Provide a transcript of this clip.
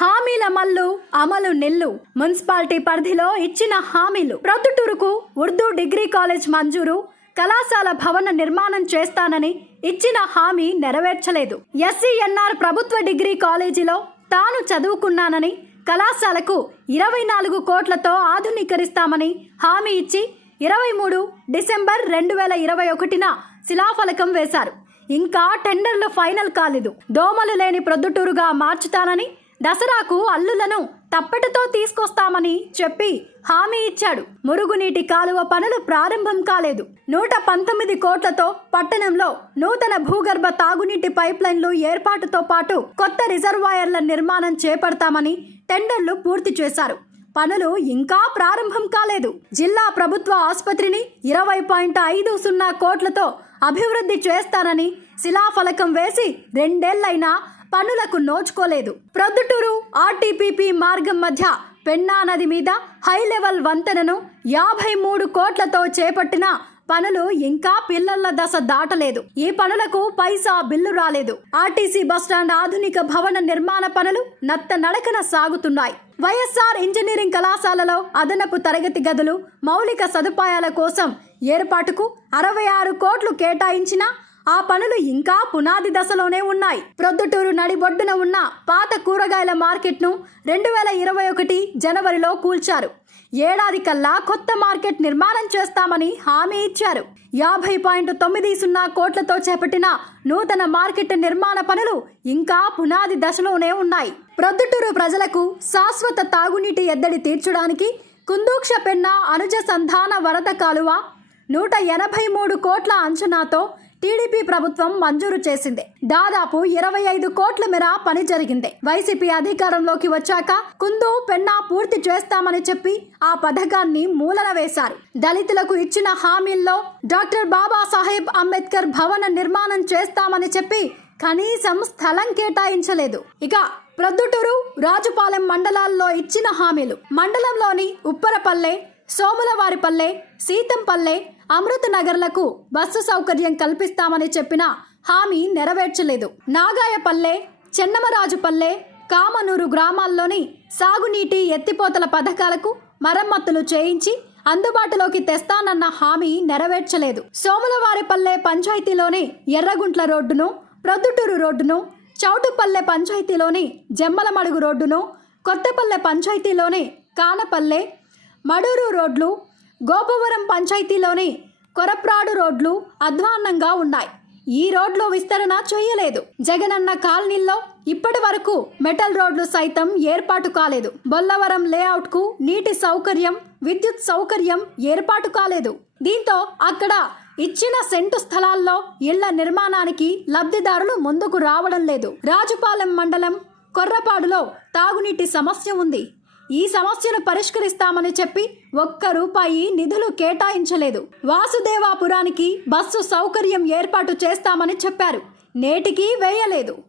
హామీల మల్లు అమలు నిల్లు. మున్సిపాలిటీ పరిధిలో ఇచ్చిన హామీలు. ప్రొద్దుటూరుకు ఉర్దూ డిగ్రీ కాలేజ్ మంజూరు, కళాశాల భవన నిర్మాణం చేస్తానని ఇచ్చిన హామీ నెరవేర్చలేదు. ఎస్సీఎన్ఆర్ ప్రభుత్వ డిగ్రీ కాలేజీలో తాను చదువుకున్నానని, కళాశాలకు 24 కోట్లతో ఆధునీకరిస్తామని హామీ ఇచ్చి 23 డిసెంబర్ 2021న శిలాఫలకం వేశారు. ఇంకా టెండర్లు ఫైనల్ కాలేదు. దోమలు లేని ప్రొద్దుటూరుగా మార్చుతానని, దసరాకు అల్లులను తప్పెటతో తీసుకొస్తామని చెప్పి హామీ ఇచ్చాడు. మురుగునీటి కాలువ పనులు ప్రారంభం కాలేదు. 119 కోట్లతో పట్టణంలో నూతన భూగర్భ తాగునీటి పైప్లైన్లు ఏర్పాటుతో పాటు కొత్త రిజర్వాయర్ల నిర్మాణం చేపడతామని టెండర్లు పూర్తి చేశారు. పనులు ఇంకా ప్రారంభం కాలేదు. జిల్లా ప్రభుత్వ ఆసుపత్రిని 20.50 కోట్లతో అభివృద్ధి చేస్తానని శిలాఫలకం వేసి 2 ఏళ్లైనా పనులకు నోచుకోలేదు. ప్రొద్దుటూరు ఆర్టీపీపీ మార్గం మధ్య పెన్నా నది మీద హై లెవెల్ వంతెనను 53 కోట్లతో చేపట్టిన పనులు ఇంకా పిల్లల దశ దాటలేదు. ఈ పనులకు పైసా బిల్లు రాలేదు. ఆర్టీసీ బస్టాండ్ ఆధునిక భవన నిర్మాణ పనులు నత్త నడకన సాగుతున్నాయి. వైఎస్ఆర్ ఇంజనీరింగ్ కళాశాలలో అదనపు తరగతి గదులు, మౌలిక సదుపాయాల కోసం ఏర్పాటుకు 66 కోట్లు కేటాయించినా ఆ పనులు ఇంకా పునాది దశలోనే ఉన్నాయి. ప్రొద్దుటూరు నడిబొడ్డున ఉన్న పాత కూరగాయల మార్కెట్ను 2021 జనవరిలో కూల్చారు. ఏడాది కల్లా కొత్త మార్కెట్ నిర్మాణం చేస్తామని హామీ ఇచ్చారు. 50.90 కోట్లతో చేపట్టిన నూతన మార్కెట్ నిర్మాణ పనులు ఇంకా పునాది దశలోనే ఉన్నాయి. ప్రొద్దుటూరు ప్రజలకు శాశ్వత తాగునీటి ఎద్దడి తీర్చడానికి కుందూక్ష పెన్నా అనుజ సంధాన వరద కాలువ 183 కోట్ల అంచనాతో టీడీపీ ప్రభుత్వం మంజూరు చేసింది. దాదాపు 25 కోట్ల మేర పని జరిగింది. వైసీపీ అధికారంలోకి వచ్చాక కుందు పెన్నా పూర్తి చేస్తామని చెప్పి ఆ పథకాన్ని మూలన వేశారు. దళితులకు ఇచ్చిన హామీల్లో డాక్టర్ బాబాసాహెబ్ అంబేద్కర్ భవన నిర్మాణం చేస్తామని చెప్పి కనీసం స్థలం కేటాయించలేదు. ఇక ప్రొద్దుటూరు, రాజుపాలెం మండలాల్లో ఇచ్చిన హామీలు. మండలంలోని ఉప్పరపల్లె, సోములవారిపల్లె, సీతంపల్లె, అమృత నగర్లకు బస్సు సౌకర్యం కల్పిస్తామని చెప్పిన హామీ నెరవేర్చలేదు. నాగాయపల్లె, చెన్నమరాజుపల్లె, కామనూరు గ్రామాల్లోని సాగునీటి ఎత్తిపోతల పథకాలకు మరమ్మతులు చేయించి అందుబాటులోకి తెస్తానన్న హామీ నెరవేర్చలేదు. సోములవారిపల్లె పంచాయతీలోని ఎర్రగుంట్ల రోడ్డును, ప్రొద్దుటూరు రోడ్డును, చౌటుపల్లె పంచాయతీలోని జమ్మలమడుగు రోడ్డును, కొత్తపల్లె పంచాయతీలోని కానపల్లె, మడూరు రోడ్లు, గోపవరం పంచాయతీలోని కొరప్రాడు రోడ్లు అధ్వాన్నంగా ఉన్నాయి. ఈ రోడ్లు విస్తరణ చేయలేదు. జగనన్న కాలనీల్లో ఇప్పటి వరకు మెటల్ రోడ్లు సైతం ఏర్పాటు కాలేదు. బొల్లవరం లేఅవుట్ కు నీటి సౌకర్యం, విద్యుత్ సౌకర్యం ఏర్పాటు కాలేదు. దీంతో అక్కడ ఇచ్చిన సెంటు స్థలాల్లో ఇళ్ల నిర్మాణానికి లబ్ధిదారులు ముందుకు రావడం లేదు. రాజుపాలెం మండలం కొర్రపాడులో తాగునీటి సమస్య ఉంది. ఈ సమస్యను పరిష్కరిస్తామని చెప్పి ₹1 నిధులు కేటాయించలేదు. వాసుదేవాపురానికి బస్సు సౌకర్యం ఏర్పాటు చేస్తామని చెప్పారు. నేటికి వేయలేదు.